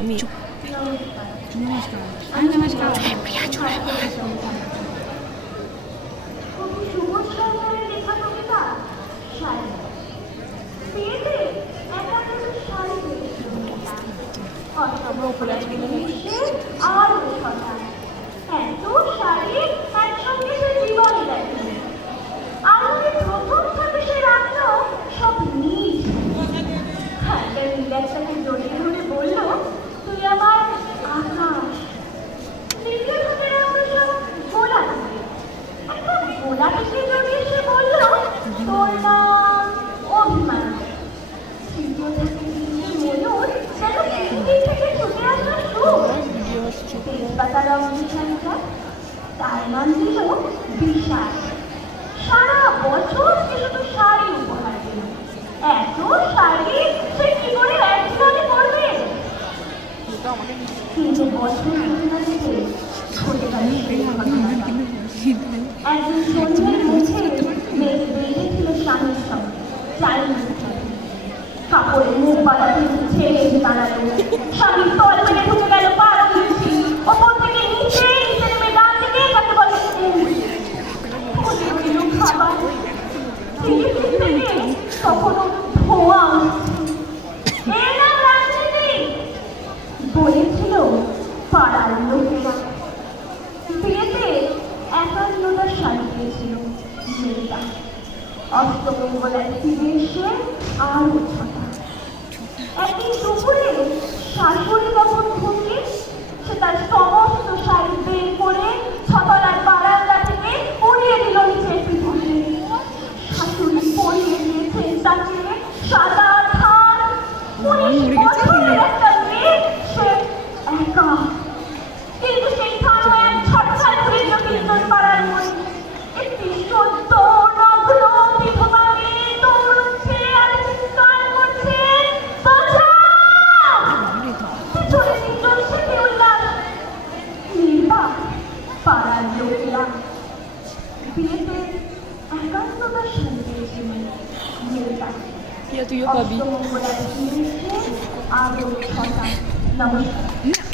আমি নমস্কার। নমস্কার প্রিয়া চলে খুবই সুবোধ সরকারের লেখা কবিতা শাড়ি। বিয়েতে একা কিছু শাড়ি পেয়েছিল মেয়েটা। আর কথা এত শাড়ি একসঙ্গে সে জীবনে দেখেনি। আলোকে প্রথম থেকে সে রাখল সব নিজ। একটা নীলাটাকে জড়িয়ে ধরে বলল, তুই আমার আকাশ। দ্বিতীয় থেকে রাখল সব গোলাপি। একটা গোলাপিকে জড়িয়ে সে বলল, তোর নাম অভিমান। তৃতীয় থেকে ময়ূর যেন পৃথিবী থেকে ছুটে আসা সুর। তেজপাতা রং বিশালটা তার নাম দিল বিশাল। সারা বছর সে শুধু শাড়ি উপহার দিল। এত শাড়ি সে কি করে এক জীবনে পরবে? কিন্তু বছর ঘটনা থেকে ঘটে গেল সেই ঘটনাটা। একদিন সন্ধ্যের মুখে মেঘ বেঁধেছিল স্বামীর সঙ্গে চাইল কাপড়ে মুখ বাঁধাতে ছেড়ে দাঁড়ালো। স্বামীর তল থেকে ঢুকে গেল পাড়া দিচ্ছি। ওপর থেকে নিচে নিচে নেমে ডান দিকে তাকে বলে খাবার তখনও ধোঁয়া এর নাম রাজনীতি বলেছিল পাড়ার লোকেরা। বিয়েতে ৫১টা শাড়ি পেয়েছিল মেয়েটা। অষ্টমঙ্গলায় ফিরে এসে আরো ৬টা। একদিন দুপুরে শাশুড়ি যখন ঘুমিয়ে সে তার সমস্ত শাড়ি বের করে ছতলার বারান্দা থেকে উড়িয়ে দিল নিচের পিঠে। শাশুড়ি পরিয়ে দিয়েছেন তাকে সাদা থান। ১৯ বছরের একটা মেয়ে, সে একা। কিন্তু সেই থানও এক ছটফট করে কীর্তন পাড়ার মনে। একটি সদ্য নগ্ন বিধবা মেয়ে দৌড়চ্ছে আর চিৎকার করছে, বাঁচাও! পিছনে তিনজন সেটি উল্লাস। নির্বাক পাড়ার লোকেরা। বিয়েতে ৫১টা শাড়ি পেয়েছিল মেয়েটা। তুইও পাবি অষ্টমঙ্গলায় ফিরে এসে আরো ৬টা। নমস্কার।